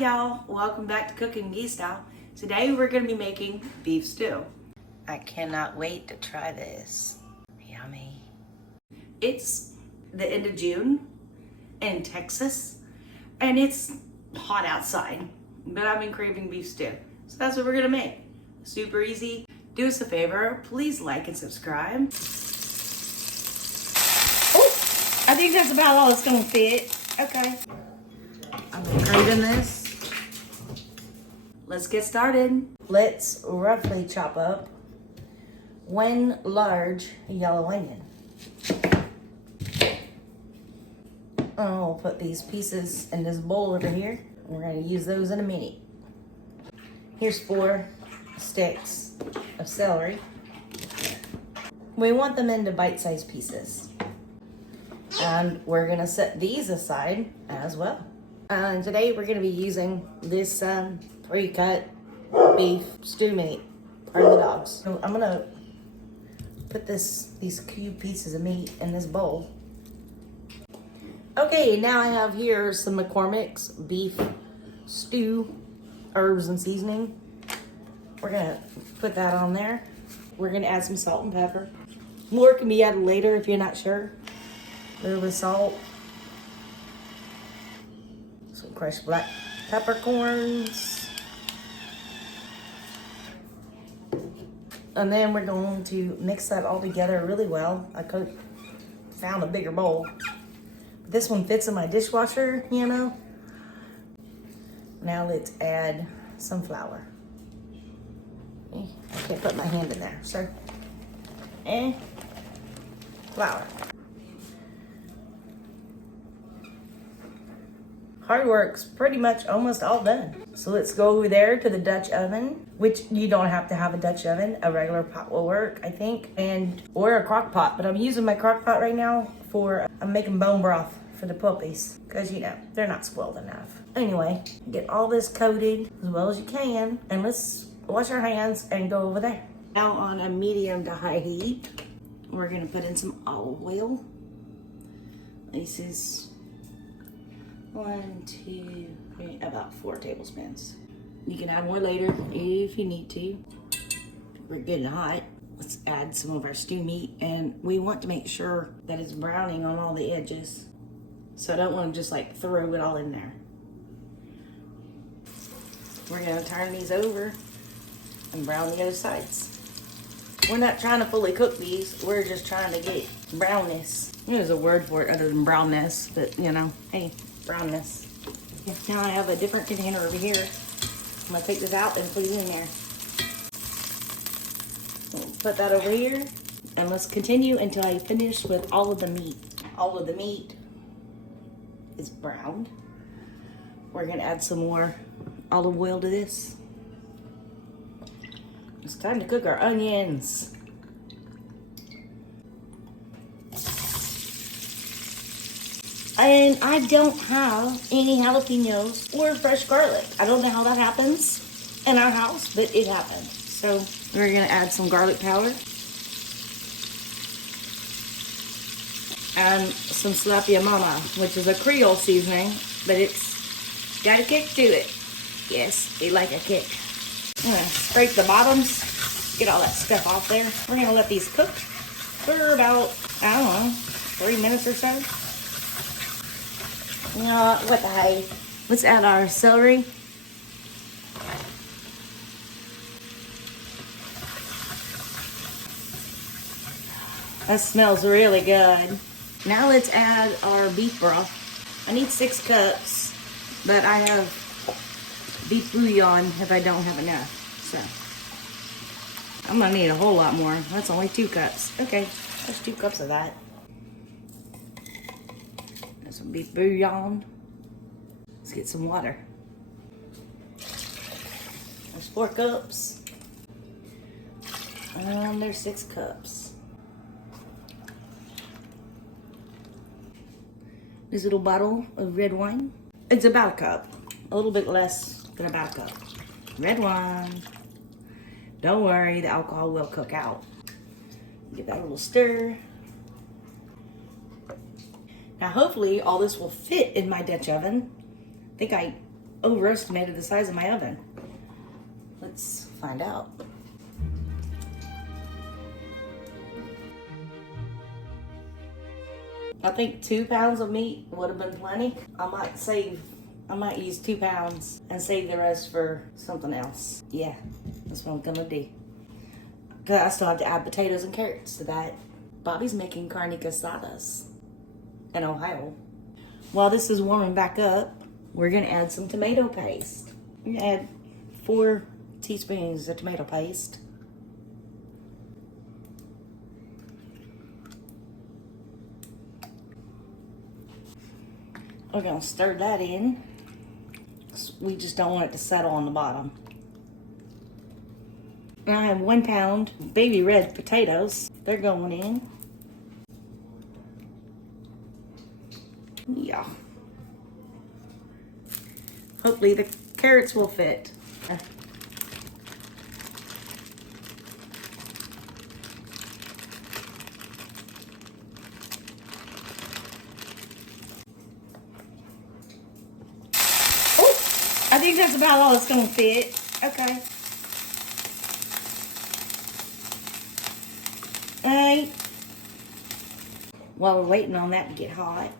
y'all, welcome back to Cooking Geese Style. Today we're going to be making beef stew. I cannot wait to try this. Yummy. It's the end of June in Texas and it's hot outside, but I've been craving beef stew. So that's what we're going to make. Super easy. Do us a favor, please like and subscribe. Oh, I think that's about all it's going to fit. Okay. I'm craving this. Let's get started. Let's roughly chop up 1 large yellow onion. I'll put these pieces in this bowl over here. We're going to use those in a minute. Here's 4 sticks of celery. We want them into bite-sized pieces. And we're going to set these aside as well. And today we're going to be using this pre-cut beef stew meat, part of the dogs. So I'm going to put these cube pieces of meat in this bowl. Okay, now I have here some McCormick's beef stew herbs and seasoning. We're going to put that on there. We're going to add some salt and pepper. More can be added later if you're not sure. A little bit of salt. Some crushed black peppercorns. And then we're going to mix that all together really well. I could have found a bigger bowl. This one fits in my dishwasher, you know. Now let's add some flour. Okay, I can't put my hand in there, so. And flour. Hard work's pretty much almost all done. So let's go over there to the Dutch oven, which you don't have to have a Dutch oven. A regular pot will work, I think, or a crock pot. But I'm using my crock pot right now I'm making bone broth for the puppies, because you know, they're not spoiled enough. Anyway, get all this coated as well as you can, and let's wash our hands and go over there. Now on a medium to high heat, we're gonna put in some olive oil. This is 1, 2, 3, about 4 tablespoons. You can add more later if you need to. We're getting hot. Let's add some of our stew meat, and we want to make sure that it's browning on all the edges. So I don't want to just like throw it all in there. We're gonna turn these over and brown the other sides. We're not trying to fully cook these, we're just trying to get brownness. There's a word for it other than brownness, but you know, hey, brownness. Now I have a different container over here. I'm gonna take this out and put it in there. Put that over here, and let's continue until I finish with all of the meat. All of the meat is browned. We're gonna add some more olive oil to this. It's time to cook our onions. And I don't have any jalapenos or fresh garlic. I don't know how that happens in our house, but it happened. So we're gonna add some garlic powder and some Slapia Mama, which is a Creole seasoning, but it's got a kick to it. Yes, they like a kick. I'm gonna scrape the bottoms, get all that stuff off there. We're gonna let these cook for about, I don't know, 3 minutes or so. You know what the hey? Let's add our celery. That smells really good. Now let's add our beef broth. I need 6 cups, but I have beef bouillon if I don't have enough. So I'm gonna need a whole lot more. That's only 2 cups. Okay, that's 2 cups of that. There's some beef bouillon. Let's get some water. There's 4 cups. And there's 6 cups. This little bottle of red wine. It's about a cup. A little bit less than about a cup. Red wine. Don't worry, the alcohol will cook out. Give that a little stir. Now hopefully all this will fit in my Dutch oven. I think I overestimated the size of my oven. Let's find out. I think 2 pounds of meat would have been plenty. I might use 2 pounds and save the rest for something else. Yeah, that's what I'm gonna do. Cause I still have to add potatoes and carrots to that. Bobby's making carne asadas in Ohio. While this is warming back up, we're gonna add some tomato paste. We're gonna add 4 teaspoons of tomato paste. We're gonna stir that in. We just don't want it to settle on the bottom. And I have 1 pound baby red potatoes. They're going in. Yeah. Hopefully the carrots will fit. I think that's about all it's gonna fit. Okay. Alright. While we're waiting on that to get hot,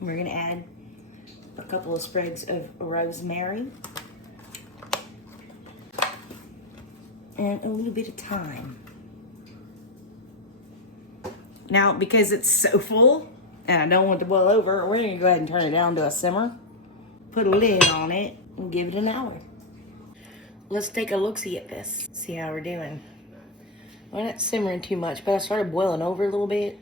we're gonna add a couple of sprigs of rosemary and a little bit of thyme. Now, because it's so full and I don't want it to boil over, we're gonna go ahead and turn it down to a simmer. Put a lid on it and give it an hour. Let's take a look-see at this. See how we're doing. We're not simmering too much, but I started boiling over a little bit.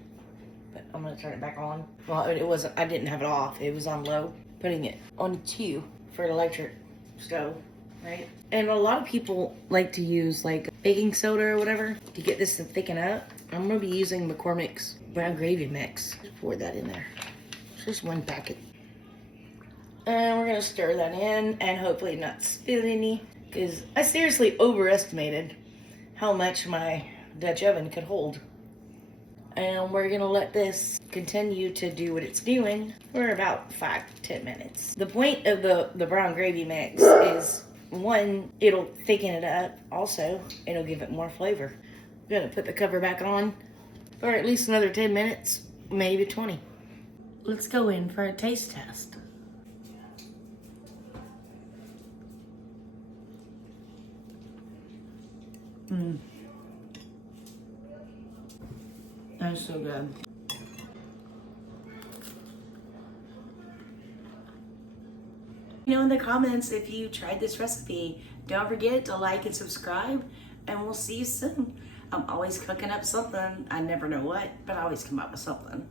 But I'm gonna turn it back on. Well, it wasn't. I didn't have it off. It was on low. Putting it on 2 for an electric stove, right? And a lot of people like to use like baking soda or whatever to get this to thicken up. I'm gonna be using McCormick's brown gravy mix. Just pour that in there. It's just 1 packet. And we're gonna stir that in and hopefully not spill any, because I seriously overestimated how much my Dutch oven could hold. And we're gonna let this continue to do what it's doing for about 5 to 10 minutes. The point of the brown gravy mix is, 1, it'll thicken it up. Also, it'll give it more flavor. I'm gonna put the cover back on for at least another 10 minutes, maybe 20. Let's go in for a taste test. That's so good. You know in the comments if you tried this recipe. Don't forget to like and subscribe, and we'll see you soon. I'm always cooking up something. I never know what, but I always come up with something.